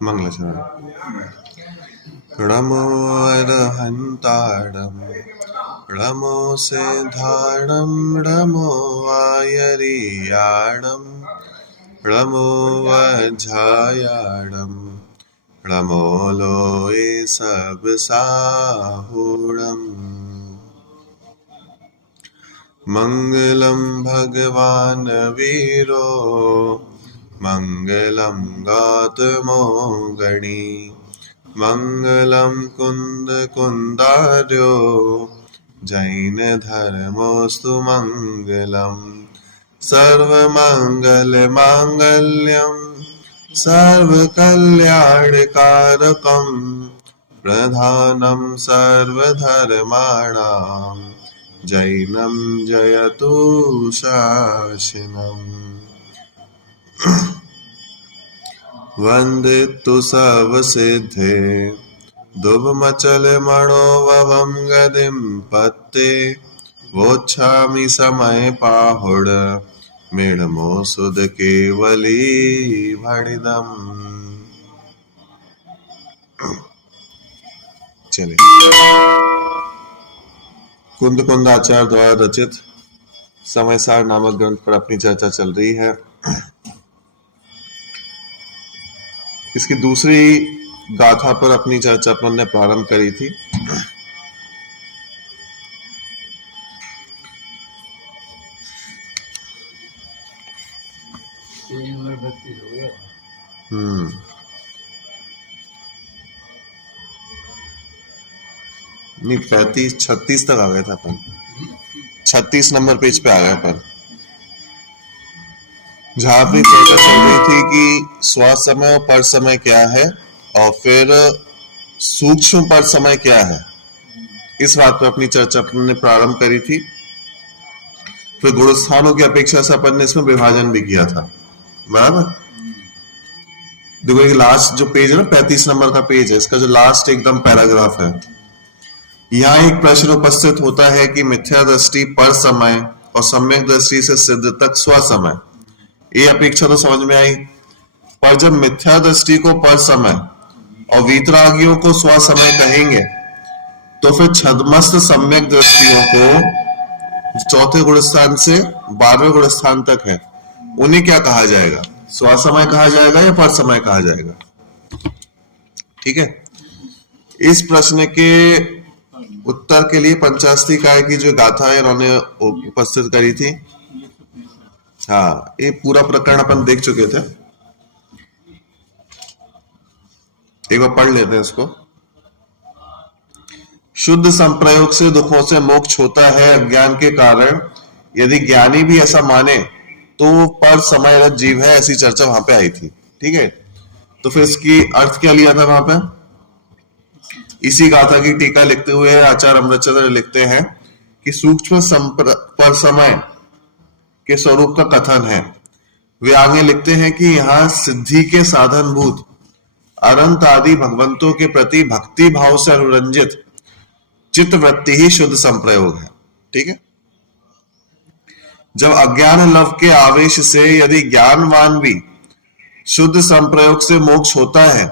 मंगलाचरण। नमो अरहंताणं नमो सिद्धाणं नमो आयरियाणं नमो वज्रायाणं नमो लोये सब साहुणम्। मंगलम भगवान वीरो मंगलम गौतमो गणी मंगलम कुंद कुंदार्यो जैन धर्मोस्तु मंगलम सर्वमंगल मांगल्यम सर्वकल्याणकारकम प्रधानम सर्वधर्माणां जैनम जयतु शासनम। वंदितु सर्वसिद्धे दुभमचल मनोववं गदिं पत्ते वोच्छामि समय पाहुड मेढमो सुध केवली भणिदम्। चलिए, कुंद कुंदाचार्य द्वारा रचित समयसार नामक ग्रंथ पर अपनी चर्चा चल रही है। इसकी दूसरी गाथा पर अपनी चर्चा अपन ने प्रारंभ करी थी। नहीं, 35-36 तक आ गए थे अपन। 36 नंबर पेज पे आ गए अपन, जहां पे चर्चा चल रही थी कि स्व समय और पर समय क्या है और फिर सूक्ष्म पर समय क्या है। इस बात पर अपनी चर्चा अपन ने प्रारंभ करी थी। फिर गुणस्थानों की अपेक्षा से अपन ने इसमें विभाजन भी किया था, बराबर। देखो, एक लास्ट जो पेज है ना, 35 नंबर का पेज है, इसका जो लास्ट एकदम पैराग्राफ है, यहाँ एक प्रश्न उपस्थित होता है कि मिथ्या दृष्टि पर समय और सम्यक दृष्टि से सिद्ध तक स्व समय, ये अपेक्षा तो समझ में आई। पर जब मिथ्या दृष्टि को पर समय और वीतरागियों को स्व समय कहेंगे तो फिर छद्मस्त सम्यक दृष्टियों को चौथे गुणस्थान से 12वें गुणस्थान तक है, उन्हें क्या कहा जाएगा? स्व समय कहा जाएगा या पर समय कहा जाएगा? ठीक है, इस प्रश्न के उत्तर के लिए पंचास्ती काय की जो गाथा है उन्होंने उपस्थित करी थी। हाँ, ये पूरा प्रकरण अपन देख चुके थे, एक बार पढ़ लेते हैं इसको। शुद्ध संप्रयोग से दुखों से मोक्ष होता है अज्ञान के कारण। यदि ज्ञानी भी ऐसा माने तो पर समयरत जीव है, ऐसी चर्चा वहां पे आई थी। ठीक है, तो फिर इसकी अर्थ क्या लिया था वहां पे? इसी गाथा की टीका लिखते हुए आचार्य अमृतचंद्र लिखते हैं कि सूक्ष्म पर समय के स्वरूप का कथन है। वे आगे लिखते हैं कि यहाँ सिद्धि के साधनभूत अनंत आदि भगवंतों के प्रति भक्ति भाव से अनुरंजित चित्त वृत्ति ही शुद्ध संप्रयोग है। ठीक है, जब अज्ञान लव के आवेश से यदि ज्ञानवान भी शुद्ध संप्रयोग से मोक्ष होता है,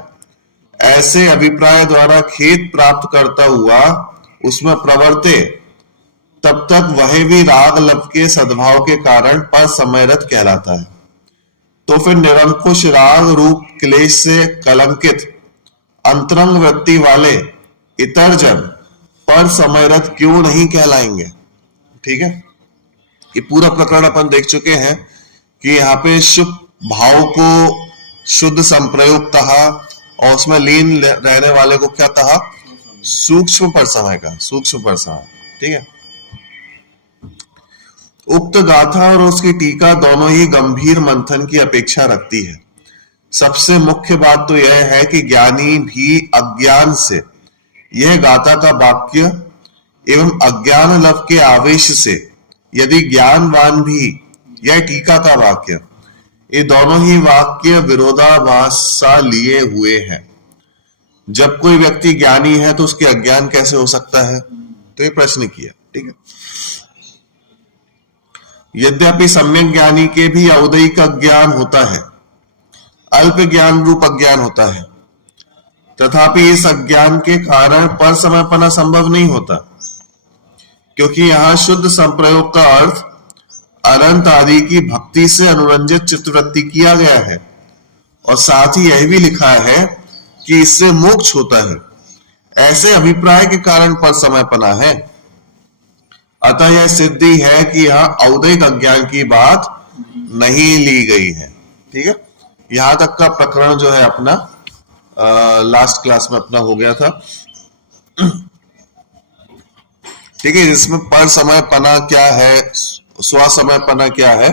ऐसे अभिप्राय द्वारा खेद प्राप्त करता हुआ उसमें प्रवर्ते, तब तक वह भी राग लव के सद्भाव के कारण पर समयरत कहलाता है। तो फिर निरंकुश राग रूप क्लेश से कलंकित अंतरंग वृत्ति वाले इतर जन पर समयरत क्यों नहीं कहलाएंगे? ठीक है, ये पूरा प्रकरण अपन देख चुके हैं कि यहाँ पे शुभ भाव को शुद्ध संप्रयोग कहा और उसमें लीन रहने वाले को क्या कहा? सूक्ष्म पर समय का, सूक्ष्म पर समय। ठीक है, उक्त गाथा और उसकी टीका दोनों ही गंभीर मंथन की अपेक्षा रखती है। सबसे मुख्य बात तो यह है कि ज्ञानी भी अज्ञान से यह गाथा का वाक्य एवं अज्ञान लव के आवेश से यदि ज्ञानवान भी यह टीका का वाक्य, ये दोनों ही वाक्य विरोधाभास सा लिए हुए हैं। जब कोई व्यक्ति ज्ञानी है तो उसके अज्ञान कैसे हो सकता है? तो ये प्रश्न किया। ठीक है, यद्यपि सम्यक ज्ञानी के भी औदयिक अज्ञान होता है, अल्प ज्ञान रूप अज्ञान होता है, तथापि इस अज्ञान के कारण पर समयपना संभव नहीं होता, क्योंकि यहां शुद्ध संप्रयोग का अर्थ अनंत आदि की भक्ति से अनुरंजित चित्तवृत्ति किया गया है, और साथ ही यह भी लिखा है कि इससे मोक्ष होता है। ऐसे अभिप्राय के कारण पर समयपना है। अतः यह सिद्धि है कि यहां औदैहिक अज्ञान की बात नहीं ली गई है। ठीक है, यहां तक का प्रकरण जो है अपना लास्ट क्लास में अपना हो गया था। ठीक है, जिसमें पर समयपना क्या है, स्व समयपना क्या है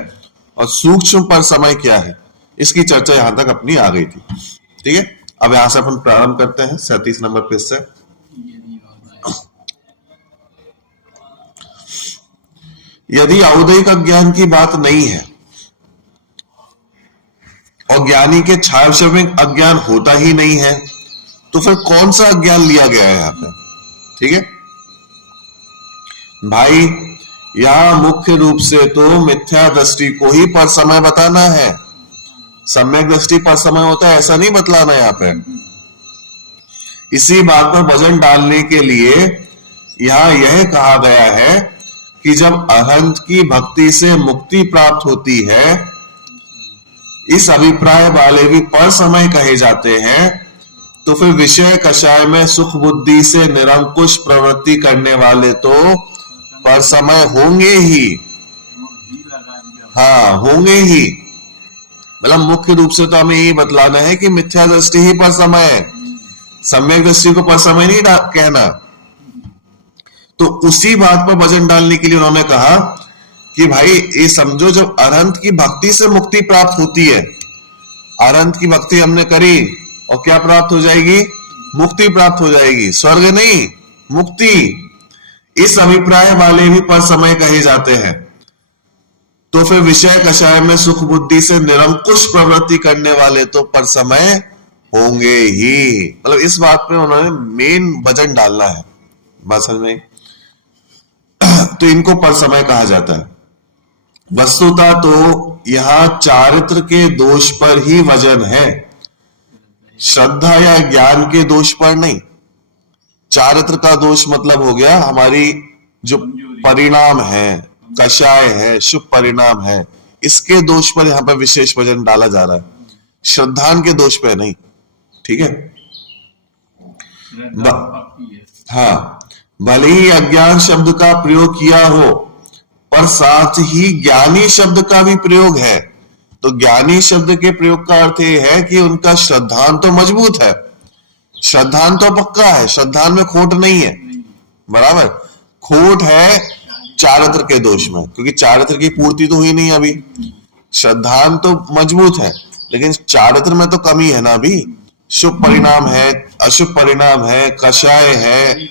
और सूक्ष्म पर समय क्या है, इसकी चर्चा यहां तक अपनी आ गई थी। ठीक है, अब यहां से अपन प्रारंभ करते हैं 37 नंबर पेज से। यदि औदैहिक अज्ञान की बात नहीं है और ज्ञानी के छायाविषयक अज्ञान होता ही नहीं है, तो फिर कौन सा अज्ञान लिया गया है यहां पे? ठीक है भाई, यहां मुख्य रूप से तो मिथ्या दृष्टि को ही पर समय बताना है। सम्यक दृष्टि पर समय होता है ऐसा नहीं बतलाना यहां पे। इसी बात पर वजन डालने के लिए यहां यह कहा गया है कि जब अहंत की भक्ति से मुक्ति प्राप्त होती है, इस अभिप्राय वाले भी पर समय कहे जाते हैं, तो फिर विषय कषाय में सुख बुद्धि से निरंकुश प्रवृत्ति करने वाले तो पर समय होंगे ही। हाँ, होंगे ही। मतलब मुख्य रूप से तो हमें यही बतलाना है कि मिथ्या दृष्टि ही पर समय है, सम्यक दृष्टि को पर समय नहीं कहना। तो उसी बात पर वजन डालने के लिए उन्होंने कहा कि भाई ये समझो, जब अरहंत की भक्ति से मुक्ति प्राप्त होती है, अरहंत की भक्ति हमने करी और क्या प्राप्त हो जाएगी? मुक्ति प्राप्त हो जाएगी, स्वर्ग नहीं मुक्ति। इस अभिप्राय वाले भी पर समय कहे जाते हैं, तो फिर विषय कषाय में सुख बुद्धि से निरंकुश प्रवृत्ति करने वाले तो पर समय होंगे ही। मतलब इस बात पे उन्होंने मेन वजन डालना है, बात समझ में? तो इनको पर समय कहा जाता है। वस्तुतः तो यहां चारित्र के दोष पर ही वजन है, श्रद्धा या ज्ञान के दोष पर नहीं। चारित्र का दोष मतलब हो गया हमारी जो परिणाम है, कषाय है, शुभ परिणाम है, इसके दोष पर यहां पर विशेष वजन डाला जा रहा है, श्रद्धान के दोष पे नहीं। ठीक है, हाँ, भले ही अज्ञान शब्द का प्रयोग किया हो, पर साथ ही ज्ञानी शब्द का भी प्रयोग है। तो ज्ञानी शब्द के प्रयोग का अर्थ यह है कि उनका श्रद्धान तो मजबूत है, श्रद्धान तो पक्का है, श्रद्धान में खोट नहीं है। बराबर, खोट है चारित्र के दोष में, क्योंकि चारित्र की पूर्ति तो हुई नहीं अभी। श्रद्धान तो मजबूत है, लेकिन चारित्र में तो कमी है ना अभी। शुभ परिणाम है, अशुभ परिणाम है, कषाय है,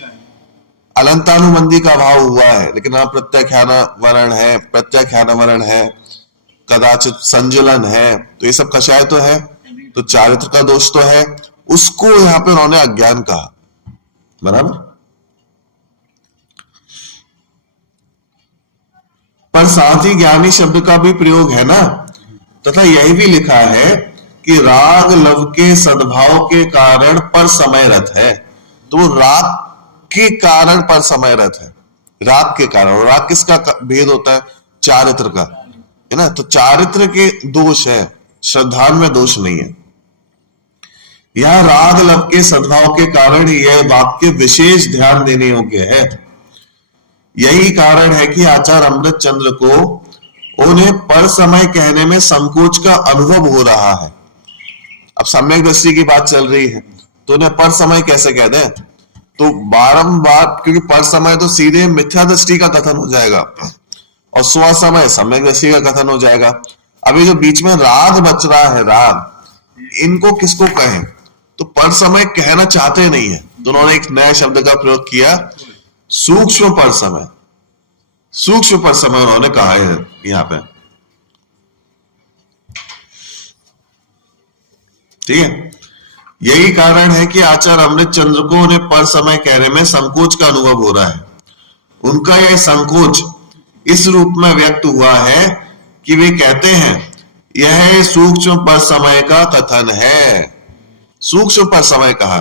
अलंतानुबंधी का भाव हुआ है, लेकिन यहाँ प्रत्याख्यान वर्ण है, प्रत्याख्यान वर्ण है, कदाचित संजुलन है, तो ये सब कषाय तो है, तो चारित्र का दोष तो है, उसको यहां पे उन्होंने अज्ञान कहा। बराबर, पर साथ ही ज्ञानी शब्द का भी प्रयोग है ना, तथा यही भी लिखा है कि राग लव के सद्भाव के कारण पर समय रथ है। तो वो राग के कारण पर समय रथ है, राग के कारण। और राग किसका भेद होता है? चारित्र का, है ना। तो चारित्र के दोष है, श्रद्धान में दोष नहीं है। यह राग लव के सद्भाव के कारण यह वाक्य विशेष ध्यान देने योग्य है। यही कारण है कि आचार्य अमृत चंद्र को उन्हें पर समय कहने में संकोच का अनुभव हो रहा है। अब सम्यक दृष्टि की बात चल रही है, तो उन्हें पर समय कैसे कह दें? तो बारंबार, क्योंकि पर समय तो सीधे मिथ्या दृष्टि का कथन हो जाएगा और स्व समय सम्यक दृष्टि का कथन हो जाएगा। अभी जो बीच में राग बच रहा है, राग, इनको किसको कहें? तो पर समय कहना चाहते नहीं है, तो उन्होंने एक नए शब्द का प्रयोग किया, सूक्ष्म पर समय। सूक्ष्म पर समय उन्होंने कहा है यहां पे। ठीक है, यही कारण है कि आचार्य अमृत चंद्र को उन्हें पर समय कहने में संकोच का अनुभव हो रहा है। उनका यह संकोच इस रूप में व्यक्त हुआ है कि वे कहते हैं यह सूक्ष्म पर समय का कथन है। सूक्ष्म पर समय कहा,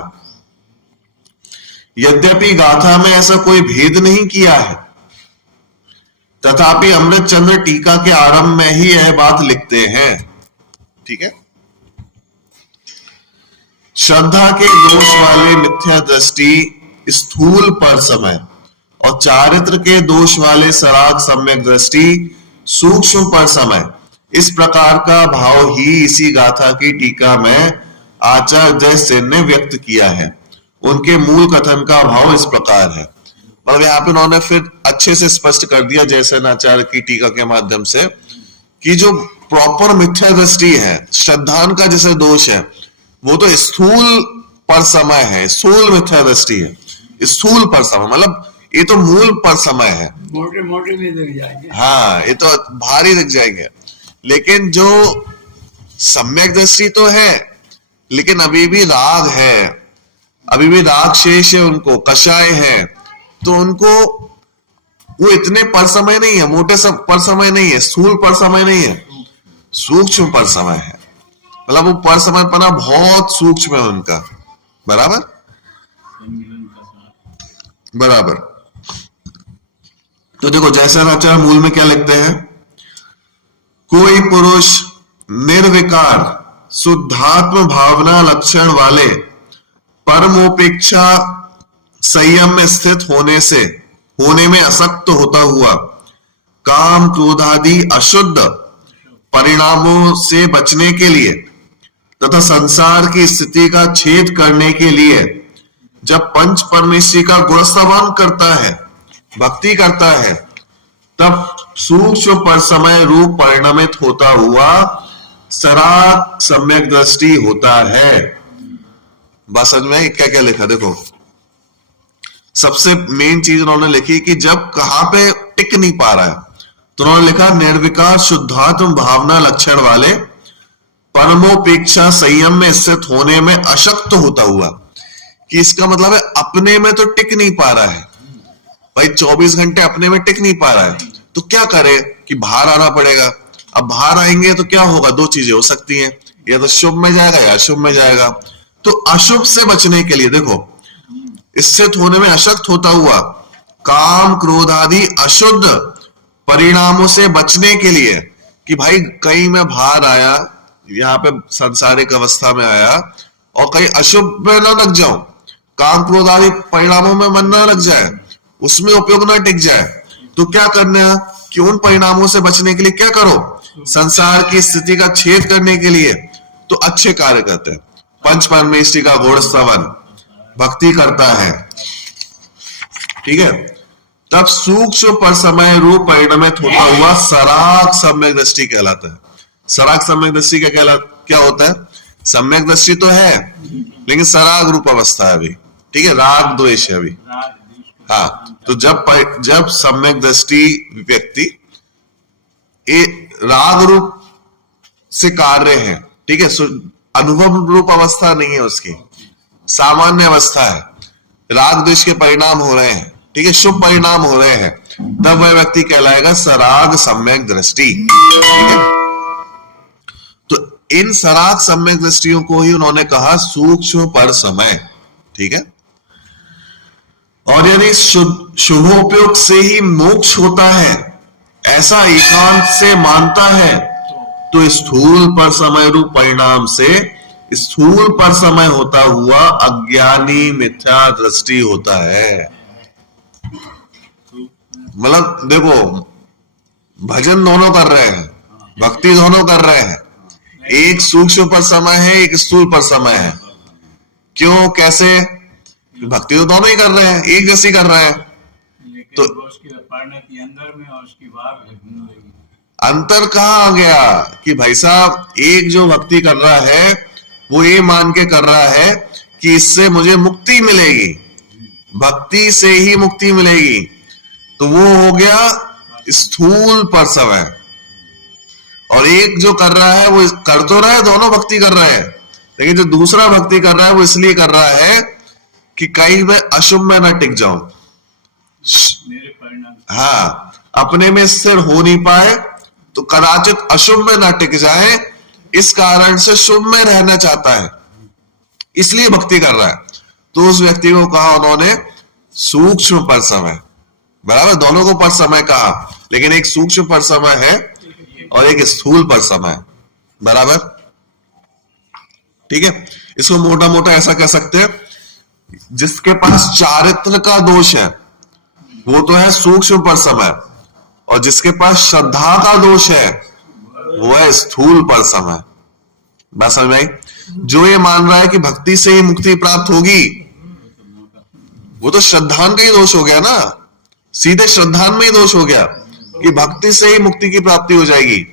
यद्यपि गाथा में ऐसा कोई भेद नहीं किया है, तथापि अमृतचंद्र टीका के आरंभ में ही यह बात लिखते हैं। ठीक है। श्रद्धा के दोष वाले मिथ्या दृष्टि स्थूल पर समय और चारित्र के दोष वाले सराग सम्यक दृष्टि सूक्ष्म पर समय, इस प्रकार का भाव ही इसी गाथा की टीका में आचार्य जयसेन ने व्यक्त किया है। उनके मूल कथन का भाव इस प्रकार है। मतलब यहाँ पे उन्होंने फिर अच्छे से स्पष्ट कर दिया जयसेन आचार्य की टीका के माध्यम से कि जो प्रॉपर मिथ्या दृष्टि है, श्रद्धान का जैसे दोष है, वो तो स्थूल पर समय है, स्थूल मिथ्या दृष्टि है, स्थूल पर समय, मतलब ये तो मूल पर समय है, मोटे मोटे भी दिख जाएंगे। हाँ, ये तो भारी दिख जाएंगे। लेकिन जो सम्यक दृष्टि तो है, लेकिन अभी भी राग है, अभी भी राग शेष है, उनको कषाय है, तो उनको वो इतने पर समय नहीं है, मोटे सब पर समय नहीं है, स्थूल पर समय नहीं है, सूक्ष्म पर समय है। मतलब वो पर समय पना बहुत सूक्ष्म है उनका। बराबर बराबर। तो देखो जैसा आचार्य मूल में क्या लिखते हैं, कोई पुरुष निर्विकार शुद्धात्म भावना लक्षण वाले परमोपेक्षा संयम में स्थित होने में असक्त होता हुआ काम क्रोधादि अशुद्ध परिणामों से बचने के लिए तथा संसार की स्थिति का छेद करने के लिए जब पंच परमेश्वरी का गुणस्तवन करता है, भक्ति करता है, तब सूक्ष्म पर समय रूप परिणमित होता हुआ सराग सम्यक दृष्टि होता है। बस समझ में क्या क्या लिखा, देखो सबसे मेन चीज उन्होंने लिखी कि जब कहां पे टिक नहीं पा रहा है, तो उन्होंने लिखा निर्विकार शुद्धात्म भावना लक्षण वाले परमोपेक्षा संयम में स्थित होने में अशक्त होता हुआ, कि इसका मतलब है अपने में तो टिक नहीं पा रहा है भाई, 24 घंटे अपने में टिक नहीं पा रहा है, तो क्या करे कि बाहर आना पड़ेगा। अब बाहर आएंगे तो क्या होगा, दो चीजें हो सकती हैं, या तो शुभ में जाएगा या अशुभ में जाएगा। तो अशुभ से बचने के लिए देखो, स्थित होने में अशक्त होता हुआ काम क्रोध आदि अशुद्ध परिणामों से बचने के लिए, कि भाई कहीं मैं बाहर आया, यहाँ पे सांसारिक अवस्था में आया और कहीं अशुभ में ना लग जाऊं, काम क्रोध आदि परिणामों में मन ना लग जाए, उसमें उपयोग ना टिक जाए, तो क्या करना है कि उन परिणामों से बचने के लिए क्या करो, संसार की स्थिति का छेद करने के लिए तो अच्छे कार्य करते हैं। पंच परमेश्वरी का गुण स्तवन भक्ति करता है, ठीक है, तब सूक्ष्म पर समय रूप परिणमित होता हुआ सराग सम्यक दृष्टि कहलाता है। सराग सम्यक दृष्टि क्या होता है, सम्यक दृष्टि तो है लेकिन सराग रूप अवस्था है अभी, ठीक है, राग द्वेष है अभी। हाँ, तो जब सम्यक दृष्टि व्यक्ति राग रूप से कार्य है, ठीक है, अनुभव रूप अवस्था नहीं है उसकी, सामान्य अवस्था है, राग द्वेष के परिणाम हो रहे हैं, ठीक है, शुभ परिणाम हो रहे हैं, तब वह व्यक्ति कहलाएगा सराग सम्यक दृष्टि। ठीक है, तो इन सराग सम्यक दृष्टियों को ही उन्होंने कहा सूक्ष्म पर समय। ठीक है, और यदि शुभोपयोग से ही मोक्ष होता है ऐसा एकांत से मानता है, तो स्थूल पर समय रूप परिणाम से स्थूल पर समय होता हुआ अज्ञानी मिथ्या दृष्टि होता है। मतलब देखो, भजन दोनों कर रहे हैं, भक्ति दोनों कर रहे हैं, एक सूक्ष्म पर समय है, एक स्थूल पर समय है। क्यों, कैसे? भक्ति तो दोनों ही कर रहे हैं, एक जैसी कर रहे हैं, तो अंदर में और उसकी बाहर अंतर कहाँ आ गया कि भाई साहब एक जो भक्ति कर रहा है वो ये मान के कर रहा है कि इससे मुझे मुक्ति मिलेगी, भक्ति से ही मुक्ति मिलेगी, तो वो हो गया स्थूल पर समय। और एक जो कर रहा है वो कर तो रहा है, दोनों भक्ति कर रहे हैं, लेकिन जो दूसरा भक्ति कर रहा है वो इसलिए कर रहा है कि कहीं मैं अशुभ में ना टिक जाऊं, हाँ, अपने में स्थिर हो नहीं पाए तो कदाचित अशुभ में ना टिक जाए, इस कारण से शुभ में रहना चाहता है, इसलिए भक्ति कर रहा है। तो उस व्यक्ति को कहा उन्होंने सूक्ष्म पर समय, बराबर, दोनों को पर समय कहा, लेकिन एक सूक्ष्म पर समय है और एक स्थूल पर समय, बराबर, ठीक है। इसको मोटा मोटा ऐसा कह सकते हैं, जिसके पास चारित्र का दोष है वो तो है सूक्ष्म पर समय, और जिसके पास श्रद्धा का दोष है वो है स्थूल पर समय। बात समझ में आई? जो ये मान रहा है कि भक्ति से ही मुक्ति प्राप्त होगी, वो तो श्रद्धान का ही दोष हो गया ना, सीधे श्रद्धान में ही दोष हो गया कि भक्ति से ही मुक्ति की प्राप्ति हो जाएगी।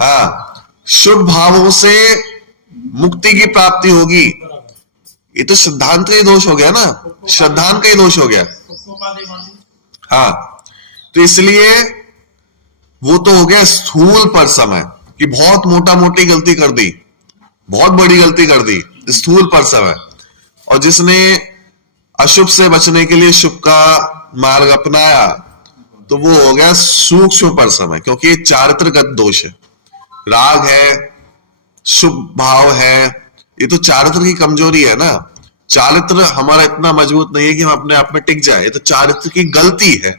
हाँ, शुभ भावों से मुक्ति की प्राप्ति होगी, ये तो सिद्धांत का ही दोष हो गया ना, श्रद्धान का ही दोष हो गया। हाँ, तो इसलिए वो तो हो गया स्थूल पर समय कि बहुत मोटा मोटी गलती कर दी, बहुत बड़ी गलती कर दी, स्थूल पर समय। और जिसने अशुभ से बचने के लिए शुभ का मार्ग अपनाया तो वो हो गया सूक्ष्म पर समय, क्योंकि ये चारित्रगत दोष है, राग है, शुभ भाव है, ये तो चारित्र की कमजोरी है ना। चारित्र हमारा इतना मजबूत नहीं है कि हम अपने आप में टिक जाए, ये तो चारित्र की गलती है,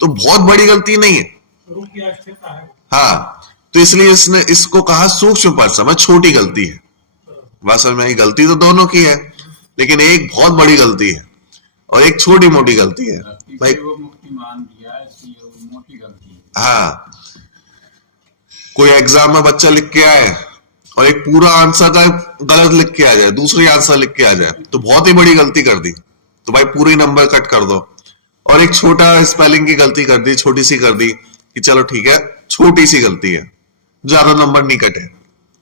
तो बहुत बड़ी गलती नहीं है। हाँ, तो इसलिए इसने इसको कहा सूक्ष्म पर समय, छोटी गलती है। वास्तव में गलती तो दोनों की है, लेकिन एक बहुत बड़ी गलती है और एक छोटी मोटी गलती है भाई। वो मुक्ति मान दिया है, इसलिए वो मोटी गलती है। हाँ, कोई एग्जाम में बच्चा लिख के आए और एक पूरा आंसर का गलत लिख के आ जाए, दूसरी आंसर लिख के आ जाए, तो बहुत ही बड़ी गलती कर दी, तो भाई पूरी नंबर कट कर दो। और एक छोटा स्पेलिंग की गलती कर दी, छोटी सी कर दी कि चलो ठीक है, छोटी सी गलती है, ज्यादा नंबर नहीं कटे।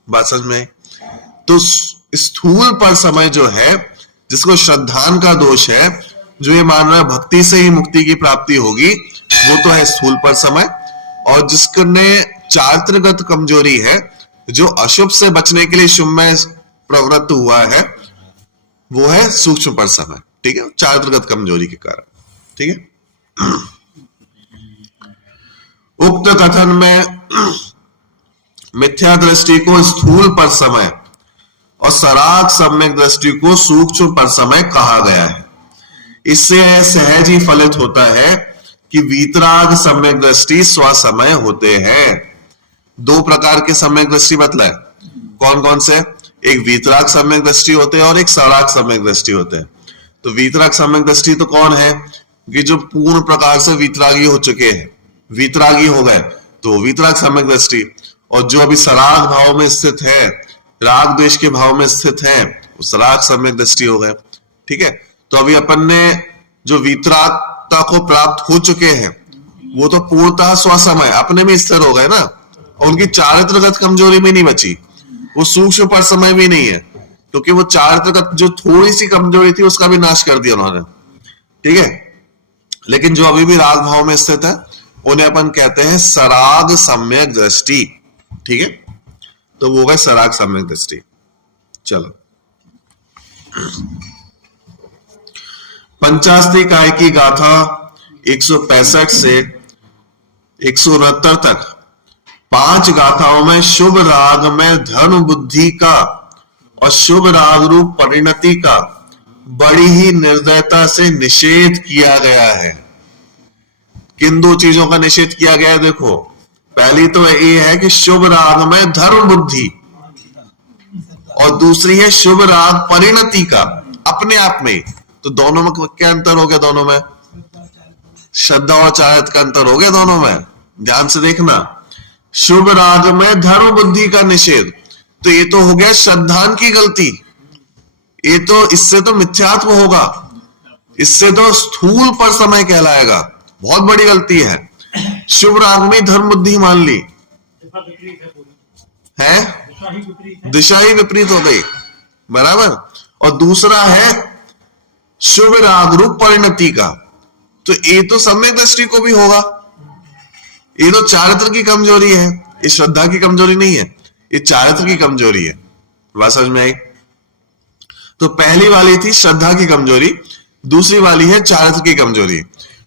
बात समझ में? तो स्थूल पर समय जो है, जिसको श्रद्धान का दोष है, जो ये मान रहा है भक्ति से ही मुक्ति की प्राप्ति होगी, वो तो है स्थूल पर समय। और जिसने चारित्रगत कमजोरी है, जो अशुभ से बचने के लिए शुभ में प्रवृत्त हुआ है, वो है सूक्ष्म पर समय, ठीक है, चारित्रगत कमजोरी के कारण, ठीक है। उक्त कथन में मिथ्या दृष्टि को स्थूल पर समय और सराग सम्यक दृष्टि को सूक्ष्म पर समय कहा गया है। इससे सहज ही फलित होता है कि वीतराग सम्यक दृष्टि स्वसमय होते हैं। दो प्रकार के सम्यक दृष्टि बतलाए, कौन कौन से? एक वीतराग सम्यक दृष्टि होते हैं और एक सराग सम्यक दृष्टि होते हैं। तो वीतराग सम्यक दृष्टि तो कौन है कि जो पूर्ण प्रकार से वीतरागी हो चुके हैं, वीतरागी हो गए, तो वीतराग सम्यक दृष्टि। और जो अभी सराग भाव में स्थित है, राग द्वेष के भाव में स्थित है, वो सराग सम्यक दृष्टि हो गए, ठीक है। तो अभी अपन ने जो वीतरागता को प्राप्त हो चुके हैं, वो तो पूर्णतः स्वसमय अपने में स्थिर हो गए ना, और उनकी चारित्रगत कमजोरी में नहीं बची, वो सूक्ष्म पर समय भी नहीं है, क्योंकि वो चारित्रगत जो थोड़ी सी कमजोरी थी उसका भी नाश कर दिया उन्होंने, ठीक है। लेकिन जो अभी भी राग भाव में स्थित है, उन्हें अपन कहते हैं सराग सम्यक दृष्टि, ठीक है। तो वो है सराग सम्यक दृष्टि। चलो, पंचास्त्री काय की गाथा 165 से 169 तक 5 गाथाओं में शुभ राग में धर्म बुद्धि का और शुभ राग रूप परिणति का बड़ी ही निर्दयता से निषेध किया गया है। किन दो चीजों का निषेध किया गया है? देखो, पहली तो ये है कि शुभ राग में धर्म बुद्धि, और दूसरी है शुभ राग परिणति का, अपने आप में। तो दोनों में क्या अंतर हो गया? दोनों में श्रद्धा और चारित्र का अंतर हो गया दोनों में, ध्यान से देखना। शुभ राग में धर्म बुद्धि का निषेध, तो ये तो हो गया श्रद्धान की गलती, ये तो इससे तो मिथ्यात्व होगा, इससे तो स्थूल पर समय कहलाएगा, बहुत बड़ी गलती है। शुभ राग में धर्म बुद्धि मान ली है, दिशा ही विपरीत हो गई, बराबर। और दूसरा है शुभ राग रूप परिणति का, तो ये तो सम्यक दृष्टि को भी होगा, ये तो चारित्र की कमजोरी है, ये श्रद्धा की कमजोरी नहीं है, ये चारित्र की कमजोरी है। बात समझ में आई? तो पहली वाली थी श्रद्धा की कमजोरी, दूसरी वाली है चारित्र की कमजोरी।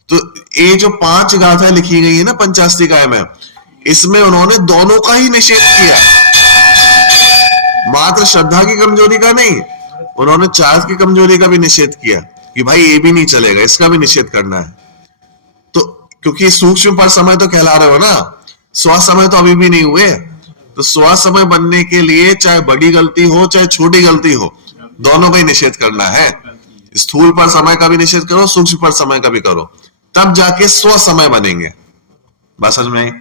तो ये जो 5 गाथा लिखी गई है ना पंचास्त्रिकाय में, इसमें उन्होंने दोनों का ही निषेध किया, मात्र श्रद्धा की कमजोरी का नहीं, उन्होंने चार्ज की कमजोरी का भी निषेध किया कि भाई ये भी नहीं चलेगा, इसका भी निषेध करना है। तो क्योंकि सूक्ष्म पर समय तो कहला रहे हो ना, स्व समय तो अभी भी नहीं हुए, तो स्व समय बनने के लिए चाहे बड़ी गलती हो चाहे छोटी गलती हो, दोनों का ही निषेध करना है। स्थूल पर समय का भी निषेध करो, सूक्ष्म पर समय का भी करो, तब जाके स्व समय बनेंगे। बात समझ में आई?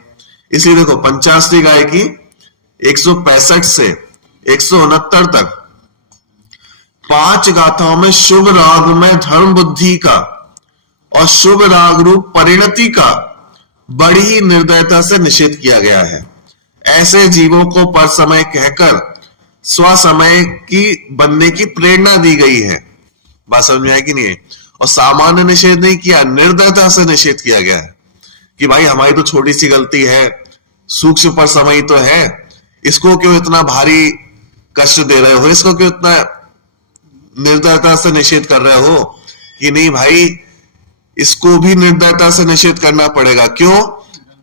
इसलिए देखो पंचाश्री गाय की 165 से 169 तक 5 गाथाओं में शुभ राग में धर्म बुद्धि का और शुभ राग रूप परिणति का बड़ी ही निर्दयता से निषेध किया गया है। ऐसे जीवों को पर समय कहकर स्व समय की बनने की प्रेरणा दी गई है। बात समझ में आई कि नहीं? और सामान्य निषेध नहीं किया, निर्दयता से निषेध किया गया है कि भाई हमारी तो छोटी सी गलती है, सूक्ष्म पर समय तो है, इसको क्यों इतना भारी कष्ट दे रहे हो, इसको क्यों इतना निर्दयता से निषेध कर रहे हो? कि नहीं भाई, इसको भी निर्दयता से निषेध करना पड़ेगा। क्यों?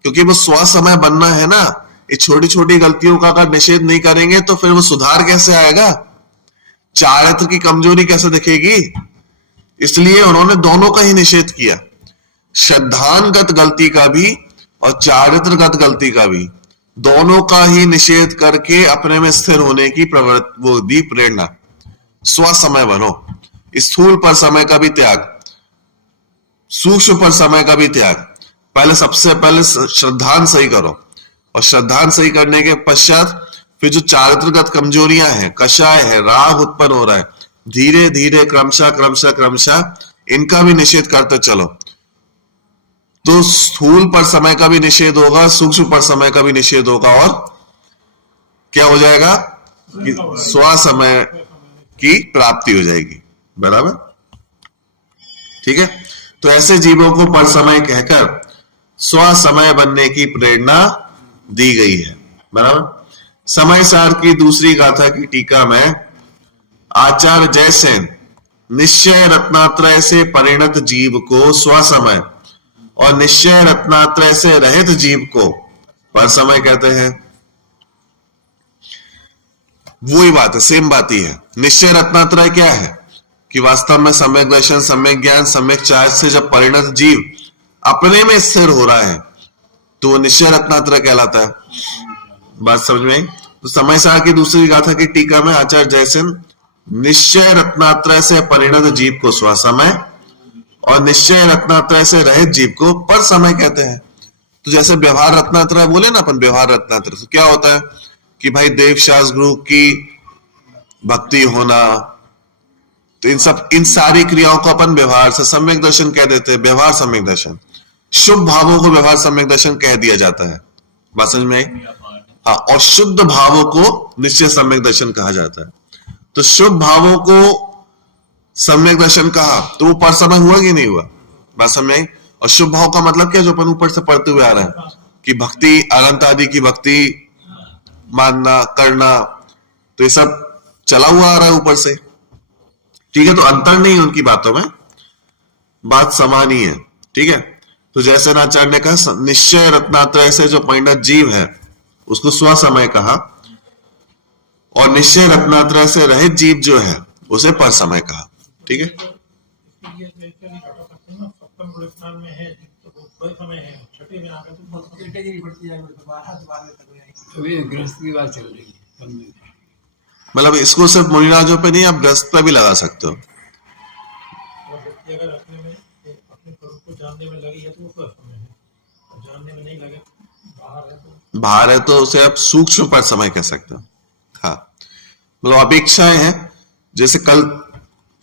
क्योंकि वो स्व समय बनना है ना। ये छोटी छोटी गलतियों का अगर निषेध नहीं करेंगे तो फिर वो सुधार कैसे आएगा, चारित्र की कमजोरी कैसे दिखेगी? इसलिए उन्होंने दोनों का ही निषेध किया, श्रद्धानगत गलती का भी और चारित्रगत गलती का भी, दोनों का ही निषेध करके अपने में स्थिर होने की वो दी प्रेरणा। स्व समय बनो, स्थूल पर समय का भी त्याग, सूक्ष्म पर समय का भी त्याग। पहले सबसे पहले श्रद्धान सही करो, और श्रद्धान सही करने के पश्चात फिर जो चारित्रगत कमजोरियां हैं, कषाय है, राग उत्पन्न हो रहा है, धीरे धीरे क्रमशः क्रमशः क्रमशः इनका भी निषेध करते चलो। तो स्थूल पर समय का भी निषेध होगा, सूक्ष्म पर समय का भी निषेध होगा, और क्या हो जाएगा कि स्व समय की प्राप्ति हो जाएगी। बराबर, ठीक है। तो ऐसे जीवों को पर समय कहकर स्व समय बनने की प्रेरणा दी गई है। बराबर। समय सार की दूसरी गाथा की टीका में आचार्य जयसेन निश्चय रत्नात्रय से परिणत जीव को स्व समय और निश्चय रत्नात्रय से रहित जीव को पर समय कहते हैं। वही बात है, सेम बात ही है। निश्चय रत्नात्रय क्या है कि वास्तव में सम्यक दर्शन, सम्यक ज्ञान, सम्यक चार्ज से जब परिणत जीव अपने में स्थिर हो रहा है तो वो निश्चय रत्नात्रय कहलाता है। बात समझ में आई? तो समय सार की दूसरी गाथा की टीका में आचार्य जयसेन निश्चय रत्नात्रय से परिणत जीव को स्व समय और निश्चय रत्नात्रय से रहित जीव को पर समय कहते हैं। तो जैसे व्यवहार रत्नात्रय बोले ना अपन, व्यवहार रत्नात्रय तो क्या होता है कि भाई देव शास्त्र गुरु की भक्ति होना, तो इन सारी क्रियाओं को अपन व्यवहार से सम्यक दर्शन कह देते हैं। व्यवहार सम्यक दर्शन, शुभ भावों को व्यवहार सम्यक दर्शन कह दिया जाता है। बात समझ में आई? हाँ, और शुद्ध भावों को निश्चय सम्यक दर्शन कहा जाता है। तो शुभ भावों को सम्यक दर्शन कहा तो वो पर समय हुआ कि नहीं हुआ? बात समझ में आई? और शुभ भाव का मतलब क्या, जो अपन ऊपर से पढ़ते हुए आ रहे हैं कि भक्ति, अनंत आदि की भक्ति मानना, करना, तो ये सब चला हुआ आ रहा है ऊपर से। ठीक है, तो अंतर नहीं है उनकी बातों में, बात समान ही है। ठीक है, तो जैसे आचार्य ने कहा निश्चय रत्नात्रय से जो परिणत जीव है उसको स्व समय कहा, और निश्चय रत्नात्रय से रहित जीव जो है उसे पर समय कहा। ठीक है, गृहस्थ की बात चल रही है, मतलब इसको सिर्फ मुनिराजों पे नहीं, आप गृहस्थ पे भी लगा सकते हो। अगर अपने स्वरूप को जानने में लगी है तो वो पर समय है, और जानने में नहीं लगे बाहर है तो उसे आप सूक्ष्म पर समय कह सकते हो। हाँ, मतलब अपेक्षाएं हैं, जैसे कल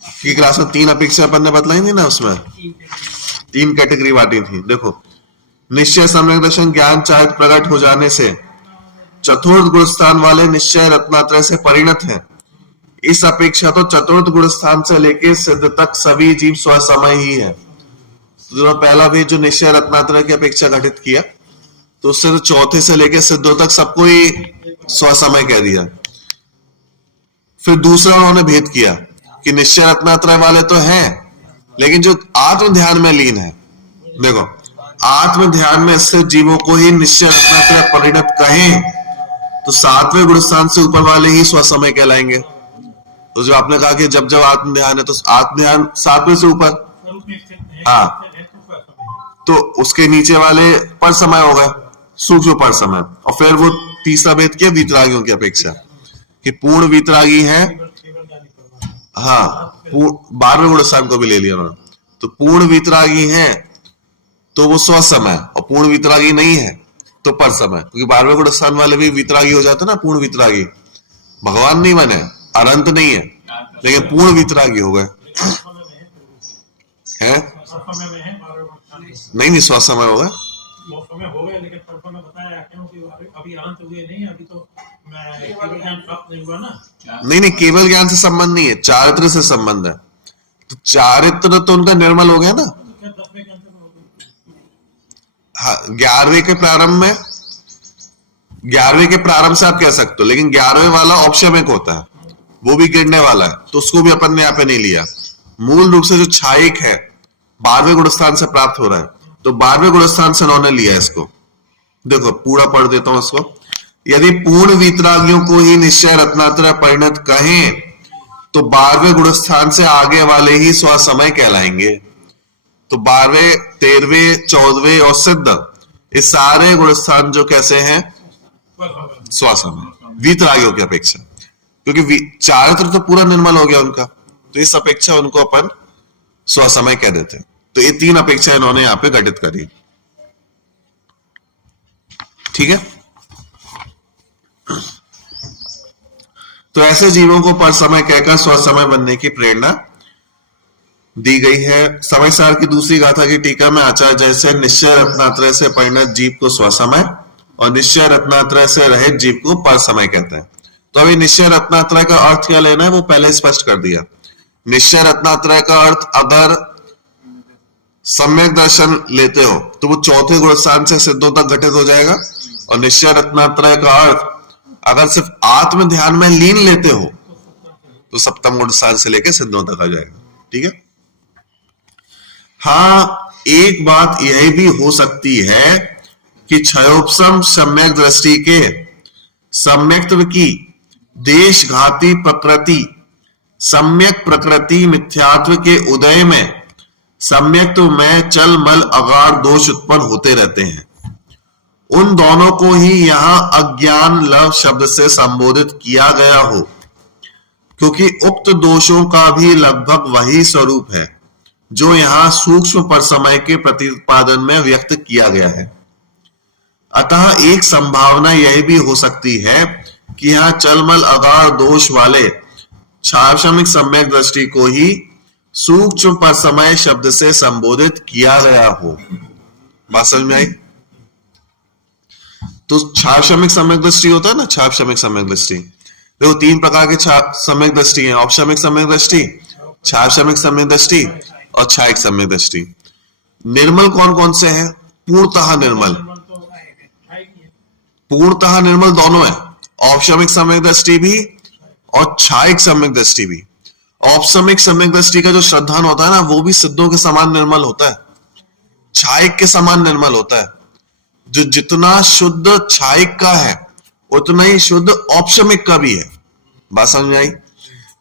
की क्लास में 3 अपेक्षा अपन ने बतलाई थी ना, उसमें 3 कैटेगरी बांटी थी। देखो, निश्चय सम्यक दर्शन ज्ञान चारित्र प्रकट हो जाने से चतुर्थ गुण स्थान वाले निश्चय रत्नात्रय से परिणत हैं। इस अपेक्षा तो चतुर्थ गुण स्थान से लेकर सिद्ध तक सभी जीव स्व समय ही है। तो पहला भी जो निश्चय रत्नात्रय की अपेक्षा घटित किया, तो उससे तो चौथे से लेकर सिद्धों तक सबको ही स्व समय कह दिया। फिर दूसरा उन्होंने भेद किया कि निश्चय रत्नात्रय वाले तो हैं, लेकिन जो आत्म ध्यान में लीन है, देखो आत्म ध्यान में स्थित जीवों को ही निश्चय रत्नात्रय परिणत कहें तो 7वें गुण स्थान से ऊपर वाले ही स्व समय कहलाएंगे। तो जो आपने कहा कि जब जब आत्म ध्यान है तो आत्म ध्यान सातवें से ऊपर, स्वरूप में स्थित है, हाँ, स्थित है तो पर समय है। तो उसके नीचे वाले पर समय होगा, सूक्ष्म पर समय। और फिर वो तीसरा भेद किया वीतरागियों की अपेक्षा, कि पूर्ण वीतरागी है, केवल ज्ञानी परमात्मा। हाँ, 12वें गुण स्थान को भी ले लिया उन्होंने। तो पूर्ण वीतरागी है तो वो स्व समय, और पूर्ण वीतरागी नहीं है तो पर समय, क्योंकि 12वें गुण स्थान वाले भी वीतरागी हो जाते ना, पूर्ण वीतरागी। भगवान नहीं बने, अनंत नहीं है, लेकिन पूर्ण वीतरागी हो गए लेकिन समय में है, हैं। पर समय में है 12 गुण स्थान में। नहीं स्व समय होगा, बहुत समय हो गए, लेकिन पर समय बताया क्यों कि अभी अनंत हुए नहीं, अभी तो मैं केवल ज्ञान प्राप्त नहीं हुआ ना। नहीं केवल ज्ञान से संबंध नहीं है, चारित्र से संबंध है। तो चारित्र तो उनका निर्मल हो गया ना। तो क्या 10वें ज्ञान से हो गए? हाँ, 11वें के प्रारंभ में, 11वें के प्रारंभ से आप कह सकते हो, लेकिन 11वें वाला औपचारिक होता है, वो भी गिरने वाला है, तो उसको भी अपन ने यहाँ पे नहीं लिया। मूल रूप से जो छायिक है 12वें गुणस्थान से प्राप्त हो रहा है, तो 12वें गुणस्थान से उन्होंने लिया इसको। देखो पूरा पढ़ देता हूं इसको। यदि पूर्ण वीतरागियों को ही निश्चय रत्नात्रय परिणत कहें तो 12वें गुणस्थान से आगे वाले ही स्व समय कहलाएंगे। तो 12वें, 13वें, 14वें और सिद्ध, ये सारे गुणस्थान जो कैसे हैं, पर समय। स्व समय, वीतरागियों की अपेक्षा, क्योंकि चारित्र तो पूरा निर्मल हो गया उनका, तो इस अपेक्षा उनको अपन स्व समय कह देते हैं। तो ये 3 अपेक्षा इन्होंने यहां पे घटित करी, ठीक है। तो ऐसे जीवों को पर समय कहकर स्व समय बनने की प्रेरणा दी गई है। समय सार की दूसरी गाथा की टीका में आचार्य जैसे निश्चय रत्नात्रय से परिणत जीव को स्व समय और निश्चय रत्नात्रय से रहित जीव को पर समय कहते हैं। तो अभी निश्चय रत्नात्रय का अर्थ क्या लेना है वो पहले स्पष्ट कर दिया। निश्चय रत्नात्रय का अर्थ अगर सम्यक दर्शन लेते हो तो वो चौथे गुणस्थान से सिद्धों तक घटित हो जाएगा, और निश्चय रत्नात्रय का अर्थ अगर सिर्फ आत्म ध्यान में लीन लेते हो तो सप्तम गुणस्थान से लेकर सिद्धों तक आ जाएगा, ठीक है। हाँ, एक बात यह भी हो सकती है कि क्षयोपशम सम्यक दृष्टि के सम्यक्त्व की देशघाती प्रकृति, सम्यक प्रकृति मिथ्यात्व के उदय में सम्यक्त्व में चल मल अगाढ़ दोष उत्पन्न होते रहते हैं। उन दोनों को ही यहां अज्ञान लव शब्द से संबोधित किया गया हो, क्योंकि उक्त दोषों का भी लगभग वही स्वरूप है जो यहां सूक्ष्म पर समय के प्रतिपादन में व्यक्त किया गया है। अतः एक संभावना यह भी हो सकती है कि यहां चलमल अगाढ़ दोष वाले छावशमिक सम्यक दृष्टि को ही सूक्ष्म पर समय शब्द से संबोधित किया गया हो। बात समझ में आई? तो छावशमिक सम्यक दृष्टि होता है ना, छावशमिक सम्यक दृष्टि। देखो 3 प्रकार के सम्यक दृष्टि है, औपशमिक सम्यक दृष्टि, छावशमिक सम्यक दृष्टि और छायिक सम्यक दृष्टि। निर्मल कौन कौन से हैं? पूर्णतः निर्मल, पूर्णतः निर्मल दोनों है, औपशमिक सम्यक दृष्टि भी और छायिक सम्यक दृष्टि भी। औपशमिक सम्यक दृष्टि का जो श्रद्धान होता है ना, वो भी सिद्धों के समान निर्मल होता है, छायिक के समान निर्मल होता है। जो जितना शुद्ध छायिक का है उतना ही शुद्ध औपशमिक का भी है। बात समझ में आई?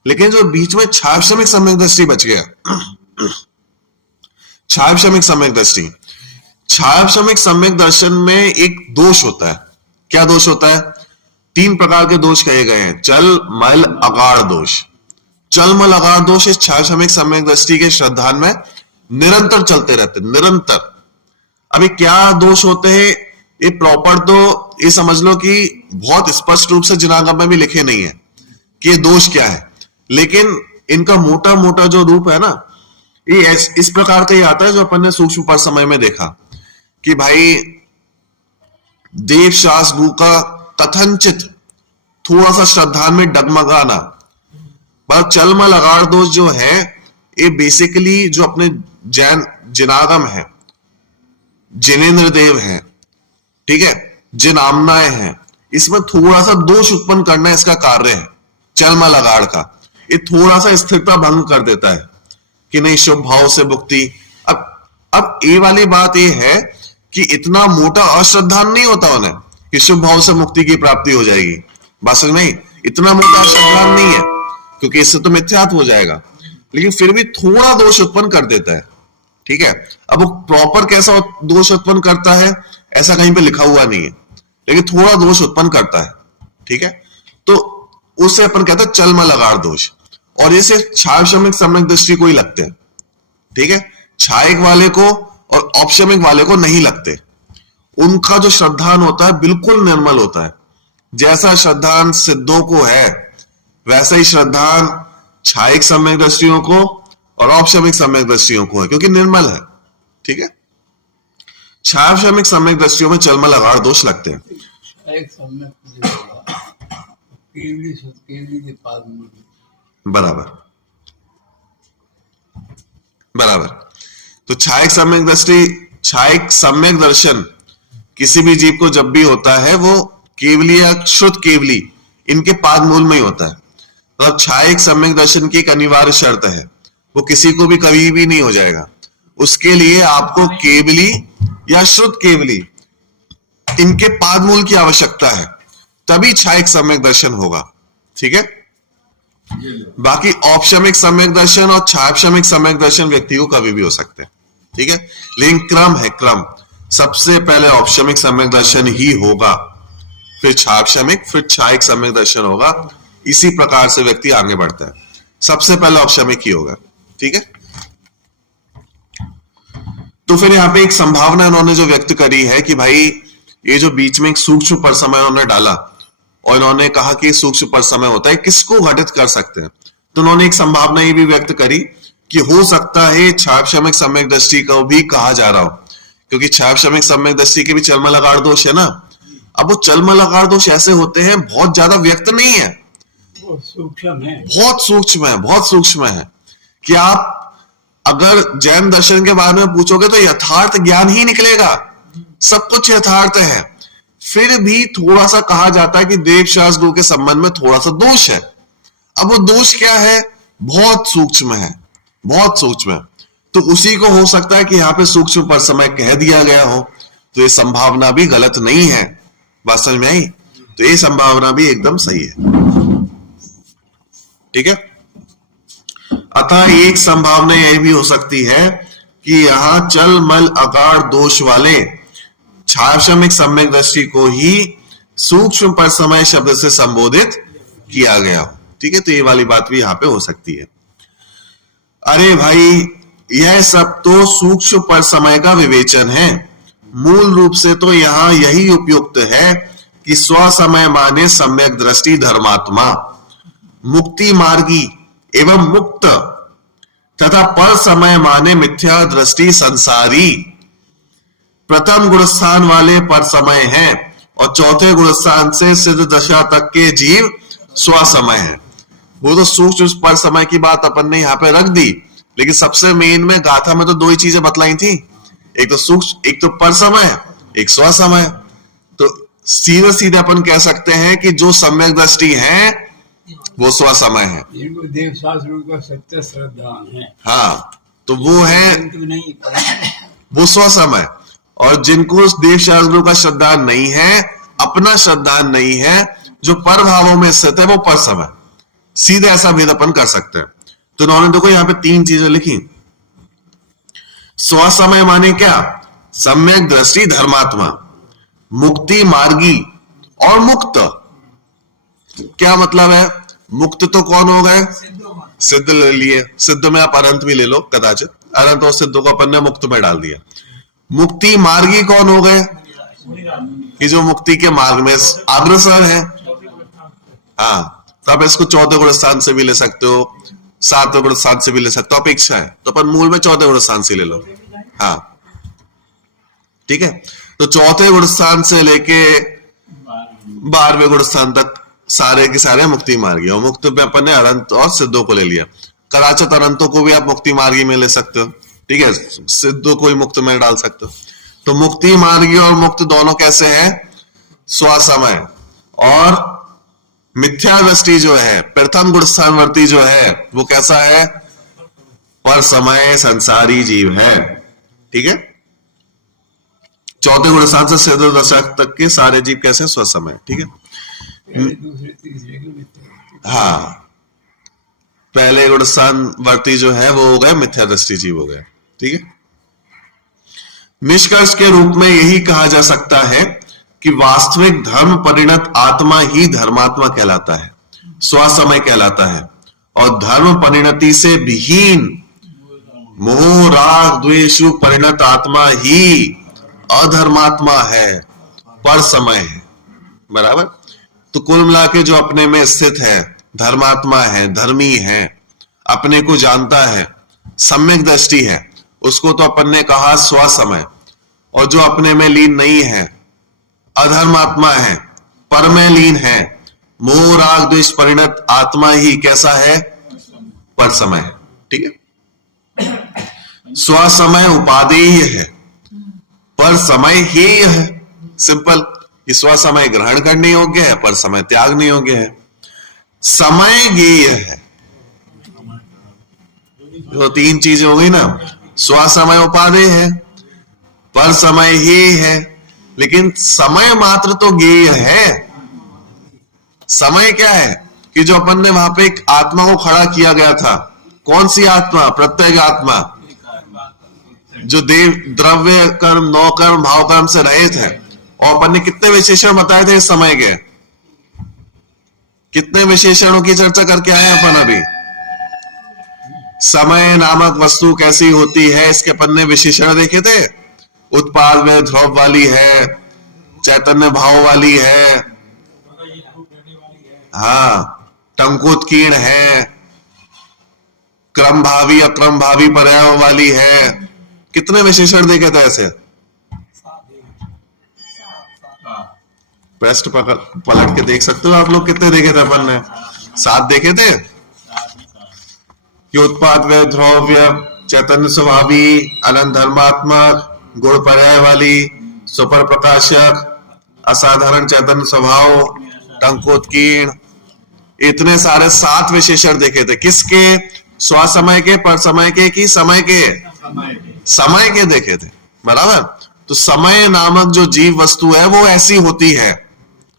लेकिन जो बीच में छावशमिक सम्यक दृष्टि बच गया, छावशमिक सम्यक दृष्टि, छावशमिक सम्यक दर्शन में एक दोष होता है। क्या दोष होता है? 3 प्रकार के दोष कहे गए हैं। चल मल अगाढ़ दोष। चल मल अगाढ़ दोष इस छावशमिक सम्यक दृष्टि के श्रद्धान में निरंतर चलते रहते, निरंतर। अभी क्या दोष होते हैं ये प्रॉपर तो ये समझ लो कि बहुत स्पष्ट रूप से जिनागम में भी लिखे नहीं है कि ये दोष क्या है, लेकिन इनका मोटा मोटा जो रूप है ना, ये इस प्रकार का ही आता है जो अपन ने सूक्ष्म पर समय में देखा कि भाई देव शास गु का कथनचित थोड़ा सा श्रद्धान में डगमगाना। पर चलमल अगाढ़ दोष जो है ये बेसिकली जो अपने जैन जिनागम है, जिनेन्द्र देव है, ठीक है, जिन आमनाएं हैं, इसमें थोड़ा सा दोष उत्पन्न करना इसका कार्य है चलमल अगाढ़ का। ये थोड़ा सा स्थिरता भंग कर देता है कि नहीं शुभ भाव से मुक्ति। अब ये वाली बात ये है कि इतना मोटा अश्रद्धान नहीं होता उन्हें कि शुभ भाव से मुक्ति की प्राप्ति हो जाएगी। बात समझ में? इतना मोटा अश्रद्धान नहीं है, क्योंकि इससे तो मिथ्यात्व हो जाएगा, लेकिन फिर भी थोड़ा दोष उत्पन्न कर देता है। ठीक है, अब वो प्रॉपर कैसा दोष उत्पन्न करता है ऐसा कहीं पे लिखा हुआ नहीं है, लेकिन थोड़ा दोष उत्पन्न करता है। ठीक है, तो उसे अपन कहते हैं चल मल अगार दोष, और इसे छायाशमिक सम्यक दृष्टि को ही लगते हैं। ठीक है, छायक वाले को और औपशमिक वाले को नहीं लगते। उनका जो श्रद्धान होता है बिल्कुल निर्मल होता है। जैसा श्रद्धान सिद्धों को है वैसा ही श्रद्धान छायक सम्यक दृष्टियों को और औपशमिक सम्यक दृष्टियों को है, क्योंकि निर्मल है। ठीक है, छायाशमिक सम्यक दृष्टियों में चलमल अगार दोष लगते हैं। एक समय जो होगा, केवली शुद्ध केवली के पाद मूल। बराबर बराबर। तो छायक सम्यक दृष्टि, छायक सम्यक दर्शन किसी भी जीव को जब भी होता है वो केवली या शुद्ध केवली इनके पाद मूल में ही होता है। तो छायक सम्यक दर्शन की एक अनिवार्य शर्त है, वो किसी को भी कभी भी नहीं हो जाएगा। उसके लिए आपको केवली या शुद्ध केवली इनके पाद मूल की आवश्यकता है, तभी छायक सम्यक दर्शन होगा। ठीक है, बाकी औपशमिक सम्यक दर्शन और छायाशमिक सम्यक दर्शन व्यक्ति को कभी भी हो सकते हैं। ठीक है, लेकिन क्रम है, क्रम सबसे पहले औपशमिक सम्यक दर्शन ही होगा, फिर छायाशमिक, फिर छायक सम्यक दर्शन होगा। इसी प्रकार से व्यक्ति आगे बढ़ता है, सबसे पहले औपशमिक ही होगा। ठीक है, तो फिर यहां पे एक संभावना इन्होंने जो व्यक्त करी है कि भाई ये जो बीच में एक सूक्ष्म परसमय उन्होंने डाला और इन्होंने कहा कि सूक्ष्म परसमय होता है, किसको घटित कर सकते हैं। तो उन्होंने एक संभावना ये भी व्यक्त करी कि हो सकता है छायाशमिक सम्यक दृष्टि को भी कहा जा रहा हो, क्योंकि छायाशमिक सम्यक दृष्टि के भी चलमल अगार दोष है ना। अब वो चलमल अगार दोष ऐसे होते हैं, बहुत ज्यादा व्यक्त नहीं है, सूक्ष्म है, बहुत सूक्ष्म है, बहुत सूक्ष्म है कि आप अगर जैन दर्शन के बारे में पूछोगे तो यथार्थ ज्ञान ही निकलेगा, सब कुछ यथार्थ है। फिर भी थोड़ा सा कहा जाता है कि देव शास्त्र के संबंध में थोड़ा सा दोष है। अब वो दोष क्या है, बहुत सूक्ष्म है, बहुत सूक्ष्म है। तो उसी को हो सकता है कि यहां पे सूक्ष्म पर समय कह दिया गया हो, तो ये संभावना भी गलत नहीं है। बात समझ में आई? तो ये संभावना भी एकदम सही है। ठीक है, अतः एक संभावना यह भी हो सकती है कि यहां चल मल अगार दोष वाले छायाशमिक सम्यक दृष्टि को ही सूक्ष्म पर समय शब्द से संबोधित किया गया हो। ठीक है, तो ये वाली बात भी यहां पे हो सकती है। अरे भाई, यह सब तो सूक्ष्म पर समय का विवेचन है, मूल रूप से तो यहां यही उपयुक्त है कि स्वसमय माने सम्यक दृष्टि धर्मात्मा, मुक्ति मार्गी एवं मुक्त, तथा पर समय माने मिथ्या दृष्टि संसारी। प्रथम गुणस्थान वाले पर समय हैं और चौथे गुणस्थान से सिद्ध दशा तक के जीव स्वसमय है। वो तो सूक्ष्म पर समय की बात अपन ने यहाँ पे रख दी, लेकिन सबसे मेन में गाथा में तो दो ही चीजें बतलाई थी, एक तो सूक्ष्म, एक तो पर समय, एक स्वसमय। तो सीधे सीधे अपन कह सकते हैं कि जो सम्यक दृष्टि है वो स्वसमय है, जिनको देव शास्त्र का सत्य श्रद्धान है। हाँ, तो वो है नहीं, वो स्वसमय। और जिनको देव शास्त्रों का श्रद्धान नहीं है, अपना श्रद्धान नहीं है, जो पर भावों में स्थित है, वो पर समय। सीधे ऐसा भेद अपन कर सकते हैं। तो उन्होंने देखो यहाँ पे तीन चीजें लिखी। स्वसमय माने क्या, सम्यक दृष्टि धर्मात्मा, मुक्ति मार्गी और मुक्त। क्या मतलब है? मुक्त तो कौन हो गए? सिद्ध ले लिए, सिद्ध में आप अनंत भी ले लो, कदाचित अनंत और सिद्ध को अपन ने मुक्त में डाल दिया। मुक्ति मार्गी कौन हो गए? कि जो मुक्ति के मार्ग में अग्रसर है। हाँ, तो आप इसको चौथे गुण स्थान से भी ले सकते हो, सातवें गुण स्थान से भी ले सकते हो, अपेक्षा है तो अपन मूल में चौथे गुण स्थान से ले लो। हाँ, ठीक है, तो चौथे गुण स्थान से लेके 12वें गुण स्थान तक सारे के सारे मुक्ति मार्गी, और मुक्त में अपन ने अनंत और सिद्धों को ले लिया। कदाचित अनंतों को भी आप मुक्ति मार्गी में ले सकते हो, ठीक है, सिद्धों को ही मुक्त में डाल सकते हो। तो मुक्ति मार्गी और मुक्त दोनों कैसे हैं? स्वसमय। और मिथ्या दृष्टि जो है, प्रथम गुणस्थानवर्ती जो है, वो कैसा है? पर समय संसारी जीव है। ठीक है, चौथे गुणस्थान से सिद्ध दशा तक के सारे जीव कैसे? स्वसमय। ठीक है, दूसरे तीसरे के मिथ्या। हाँ, पहले गुण वर्ती जो है वो हो गए मिथ्या दृष्टि जीव हो गए। ठीक है, निष्कर्ष के रूप में यही कहा जा सकता है कि वास्तविक धर्म परिणत आत्मा ही धर्मात्मा कहलाता है, स्वसमय कहलाता है, और धर्म परिणति से विहीन मोह राग द्वेष परिणत आत्मा ही अधर्मात्मा है, पर समय है। बराबर। तो कुल मिला के जो अपने में स्थित है, धर्मात्मा है, धर्मी है, अपने को जानता है, सम्यक दृष्टि है, उसको तो अपन ने कहा स्वसमय। और जो अपने में लीन नहीं है, अधर्मात्मा है, पर में लीन है, मोह राग द्वेष परिणत आत्मा ही कैसा है, पर समय है। ठीक है, स्वसमय उपादेय है, पर समय हेय है। सिंपल, कि स्वसमय ग्रहण करने योग्य है, पर समय त्यागने योग्य है। समय गेय है, जो तीन चीजें हो गई ना, स्वसमय उपादेय है, पर समय हेय है, लेकिन समय मात्र तो गेय है। समय क्या है कि जो अपन ने वहां पे एक आत्मा को खड़ा किया गया था, कौन सी आत्मा, प्रत्येक आत्मा, जो देव द्रव्य कर्म नौ कर्म भाव कर्म से रहित है। और अपन ने कितने विशेषण बताए थे इस समय के, कितने विशेषणों की चर्चा करके आए अपन अभी। समय नामक वस्तु कैसी होती है, इसके अपन ने विशेषण देखे थे। उत्पाद में ध्रुव वाली है, चैतन्य भाव वाली है, हाँ, टंकोत्कीर्ण है, क्रम भावी अक्रम भावी पर्याय वाली है। कितने विशेषण देखे थे ऐसे, पृष्ठ पलट के देख सकते हो आप लोग, कितने देखे थे अपन ने, 7 देखे थे। कि उत्पाद व ध्रुव्य, चैतन्य स्वभावी, अनंत धर्मात्मक, गुण पर्याय वाली, सुपर प्रकाशक, असाधारण चैतन्य स्वभाव, टंकोत्कीर्ण, इतने सारे 7 विशेषण देखे थे। किसके, स्वसमय के, पर समय के, कि समय के, समय के देखे थे। बराबर। तो समय नामक जो जीव वस्तु है वो ऐसी होती है।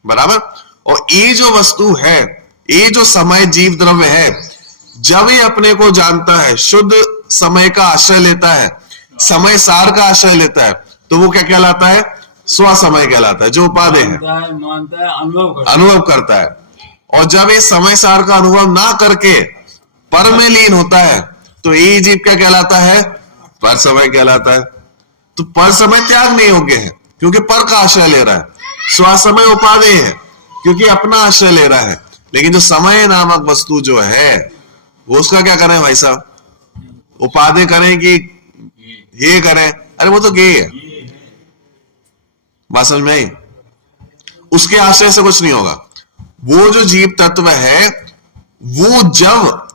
बराबर। और ये जो वस्तु है, ये जो समय जीव द्रव्य है, जब ये अपने को जानता है, शुद्ध समय का आश्रय लेता है, समय सार का आश्रय लेता है, तो वो क्या कहलाता है, स्वसमय कहलाता है, जो उपादेय है, मानता है, अनुभव करता है। और जब ये समय सार का अनुभव ना करके पर में लीन होता है, तो ये जीव क्या कहलाता है, पर समय कहलाता है। तो पर समय त्याग नहीं योग्य है, क्योंकि पर का आश्रय ले रहा है। स्वसमय उपादेय है, क्योंकि अपना आश्रय ले रहा है। लेकिन जो समय नामक वस्तु जो है, वो उसका क्या करें भाई साहब, उपादेय करें कि ये करें, अरे वो तो गेय है। बात समझ में आई। उसके आश्रय से कुछ नहीं होगा। वो जो जीव तत्व है,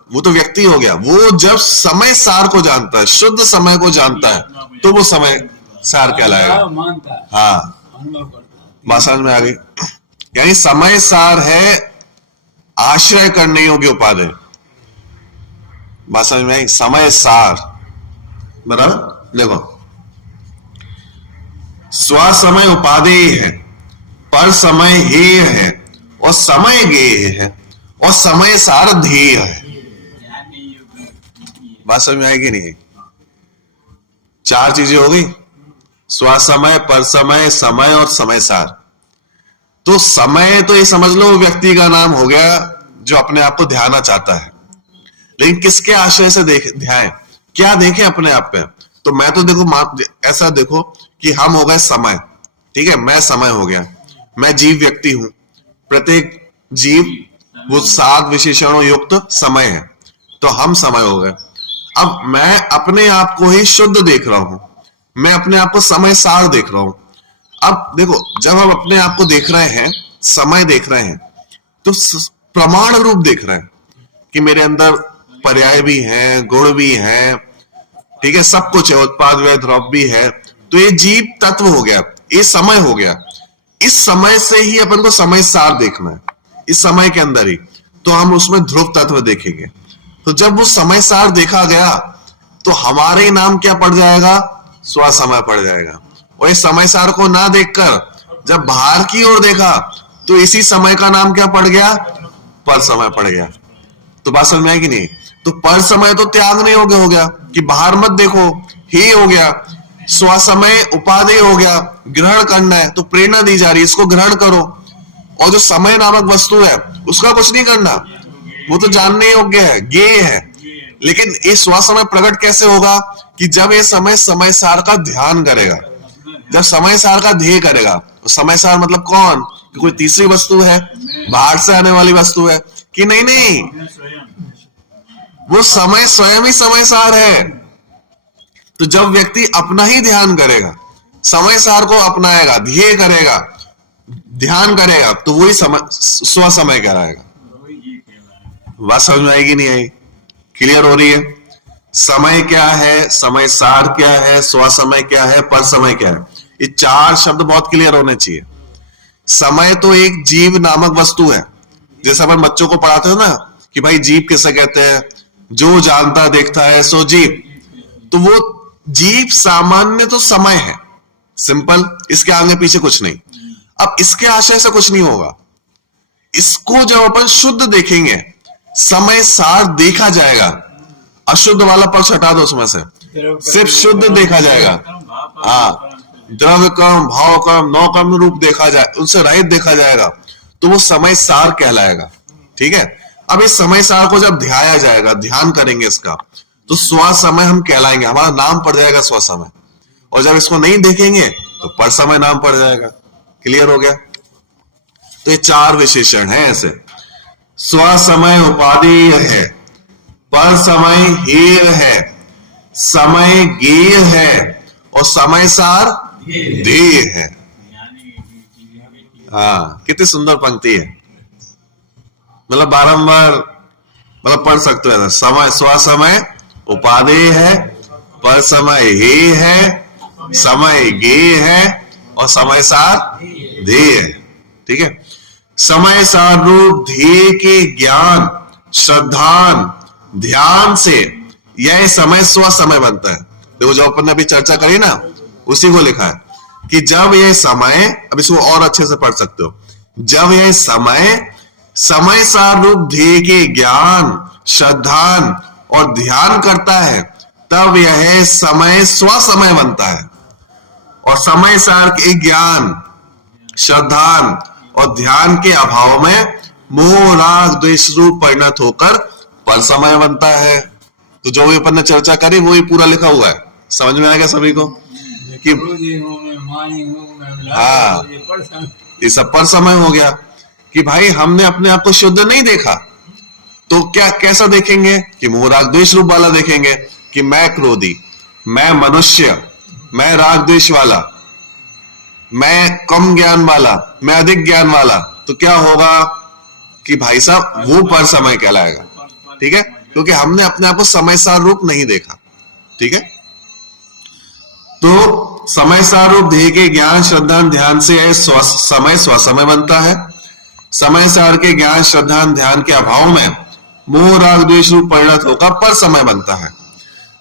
वो तो व्यक्ति हो गया, वो जब समय सार को जानता है, शुद्ध समय को जानता है, तो वो समय सार कहलाएगा। मानता है, हाँ, बात समझ में आ गई। यानी समय सार है आश्रय करने योग्य उपादेय। बात समझ में आई। समय सार, बराबर। देखो, स्वसमय उपादेय है, पर समय हेय है, और समय गेय है, और समय सार ध्येय है। बात समझ में आएगी नहीं। 4 चीजें हो गई, स्वसमय, पर समय, समय और समय सार। तो समय तो ये समझ लो व्यक्ति का नाम हो गया जो अपने आप को ध्याना चाहता है। लेकिन किसके आश्रय से ध्यान, क्या देखें अपने आप पे। तो मैं तो देखो, ऐसा देखो कि हम हो गए समय, ठीक है, मैं समय हो गया, मैं जीव व्यक्ति हूं। प्रत्येक जीव वो 7 विशेषणों युक्त समय है, तो हम समय हो गए। अब मैं अपने आप को ही शुद्ध देख रहा हूं, मैं अपने आप को समय सार देख रहा हूं। अब देखो, जब हम अपने आप को देख रहे हैं, समय देख रहे हैं, तो प्रमाण रूप देख रहे हैं कि मेरे अंदर पर्याय भी हैं, गुण भी हैं, ठीक है, सब कुछ है, उत्पाद व ध्रुव भी है। तो ये जीव तत्व हो गया, ये समय हो गया। इस समय से ही अपन को समय सार देखना है, इस समय के अंदर ही, तो हम उसमें ध्रुव तत्व देखेंगे। तो जब वो समय सार देखा गया, तो हमारे नाम क्या पड़ जाएगा, स्वसमय पड़ जाएगा। और इस समय सार को ना देखकर जब बाहर की ओर देखा, तो इसी समय का नाम क्या पड़ गया, पर समय पड़ गया। तो बात समझ में आएगी नहीं। तो पर समय तो त्याग नहीं हो गया कि बाहर मत देखो, ही हो गया। स्व समय उपादेय हो गया, ग्रहण करना है तो प्रेरणा दी जा रही है इसको ग्रहण करो। और जो समय नामक वस्तु है उसका कुछ नहीं करना, वो तो जानने योग्य है, ज्ञेय है। लेकिन ये स्व समय प्रकट कैसे होगा कि जब ये समय समय सार का ध्यान करेगा, जब समय सार का ध्येय करेगा। समय सार मतलब कौन, कि कोई तीसरी वस्तु है, बाहर से आने वाली वस्तु है कि नहीं, नहीं, वो समय स्वयं ही समय सार है। तो जब व्यक्ति अपना ही ध्यान करेगा, समय सार को अपनाएगा, ध्येय करेगा, ध्यान करेगा, तो वही स्व समय कहलाएगा। बात समझ में आएगी नहीं आई? क्लियर हो रही है? समय क्या है, समय सार क्या है, स्व समय क्या है, पर समय क्या है, ये चार शब्द बहुत क्लियर होने चाहिए। समय तो एक जीव नामक वस्तु है। जैसे अपन बच्चों को पढ़ाते हो ना कि भाई जीव किसे कहते हैं, जो जानता देखता है सो जीव। तो वो जीव सामान्य तो समय है, सिंपल, इसके आगे पीछे कुछ नहीं। अब इसके आशय से कुछ नहीं होगा। इसको जब अपन शुद्ध देखेंगे, समय सार देखा जाएगा, अशुद्ध वाला पक्ष हटा दो उसमें से, सिर्फ शुद्ध देखा जाएगा। हाँ, द्रव्य कर्म, भाव कर्म, नौ कर्म रूप देखा जाए, उनसे रहित देखा जाएगा, तो वो समय सार कहलाएगा। ठीक है। अब इस समय सार को जब ध्याया जाएगा, ध्यान करेंगे इसका, तो स्व समय हम कहलाएंगे, हमारा नाम पड़ जाएगा स्व समय। और जब इसको नहीं देखेंगे तो पर समय नाम पड़ जाएगा। क्लियर हो गया? तो ये चार विशेषण हैं ऐसे। स्व समय उपादेय है, पर समय हेय है, समय ज्ञेय है, और समय सार ध्येय है। हाँ, कितनी सुंदर पंक्ति है। मतलब बारंबार मतलब पढ़ सकते हो। समय स्व समय उपादेय है, पर समय हेय है, समय ज्ञेय है, और समय सार ध्येय है। ठीक है। समय सार रूप ध्येय के ज्ञान, श्रद्धान, ध्यान से यह समय स्व समय बनता है। देखो जो अपन ने अभी चर्चा करी ना, उसी को लिखा है कि जब यह समय, अब इसको और अच्छे से पढ़ सकते हो, जब यह समय समय सार रूप ध्येय के ज्ञान, श्रद्धान और ध्यान करता है, तब यह समय स्व समय बनता है। और समय सार के ज्ञान, श्रद्धान और ध्यान के अभाव में मोह राग द्वेष रूप परिणत होकर पर समय बनता है। तो जो भी अपन ने चर्चा करी वो ही पूरा लिखा हुआ है। समझ में आएगा सभी को कि हाँ, ये सब पर समय हो गया कि भाई हमने अपने आप को शुद्ध नहीं देखा, तो क्या कैसा देखेंगे कि मोह राग द्वेष रूप वाला देखेंगे कि मैं क्रोधी, मैं मनुष्य, मैं राग द्वेष वाला, मैं कम ज्ञान वाला, मैं अधिक ज्ञान वाला। तो क्या होगा कि भाई साहब वो पर समय कहलाएगा। ठीक है, क्योंकि हमने अपने आप को समय सार रूप नहीं देखा। ठीक है। तो समय सार रूप ध्येय के ज्ञान, श्रद्धा, ध्यान से यह समय स्व समय बनता है। समय सार के ज्ञान, श्रद्धा, ध्यान के अभाव में मोह राग द्वेष रूप परिणत होकर पर समय बनता है।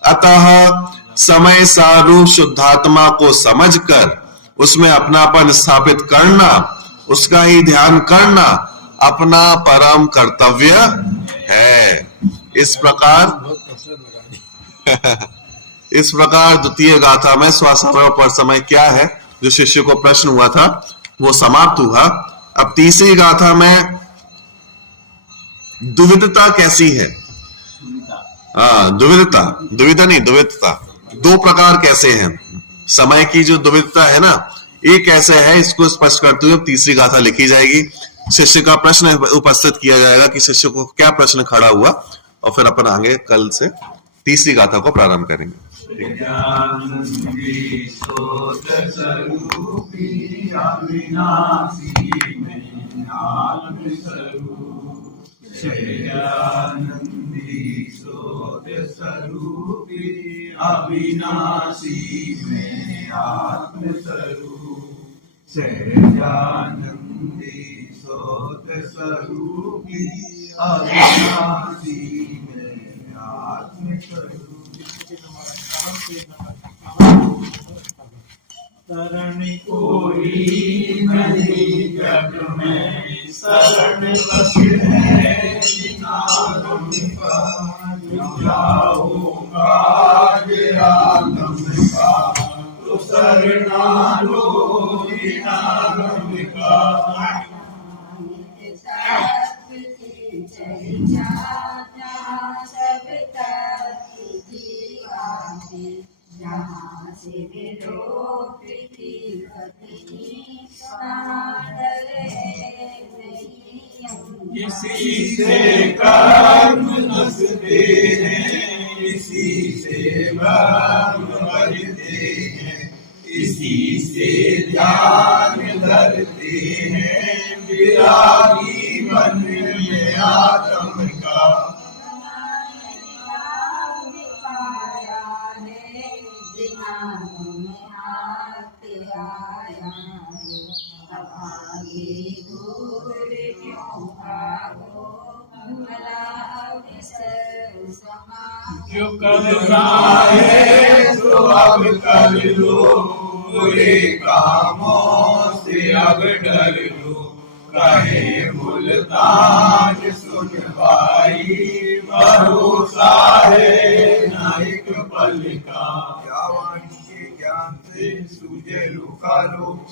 अतः समय सार रूप शुद्धात्मा को समझकर उसमें अपनापन स्थापित करना, उसका ही ध्यान करना अपना परम कर्तव्य है। इस प्रकार इस प्रकार द्वितीय गाथा में स्व समय और पर समय क्या है, जो शिष्य को प्रश्न हुआ था, वो समाप्त हुआ। अब तीसरी गाथा में दुविधता कैसी है। हाँ, दुविधता, दुविधा नहीं, दुविधता, दो प्रकार कैसे हैं। समय की जो दुविधता है ना, ये कैसे है, इसको स्पष्ट करते हुए तीसरी गाथा लिखी जाएगी। शिष्य का प्रश्न उपस्थित किया जाएगा कि शिष्य को क्या प्रश्न खड़ा हुआ, और फिर अपन आगे कल से तीसरी गाथा को प्रारंभ करेंगे। अविनाशी में आत्मस्वरूप, सहजानंदी सोत स्वरूपी, अविनाशी में आत्मस्वरूप। शरण कोई नहीं जग में, शरण बस है पाऊंगा आत्म का, तो शरणा लो नाम का। जहाँ से विलोप की गति डरे नहीं हम। इसी से कर्म नसते हैं, इसी से भ्रम बढ़ते हैं, इसी से ध्यान धरते हैं, विरागी मन में आत्म का। जो करना है तो अब कर लो, बुरे कामों से अब डर लो। कहे मुल्तान सुन भाई, भरोसा है ना एक पल का। ज्ञान के ज्ञान से सूझे लो का लो।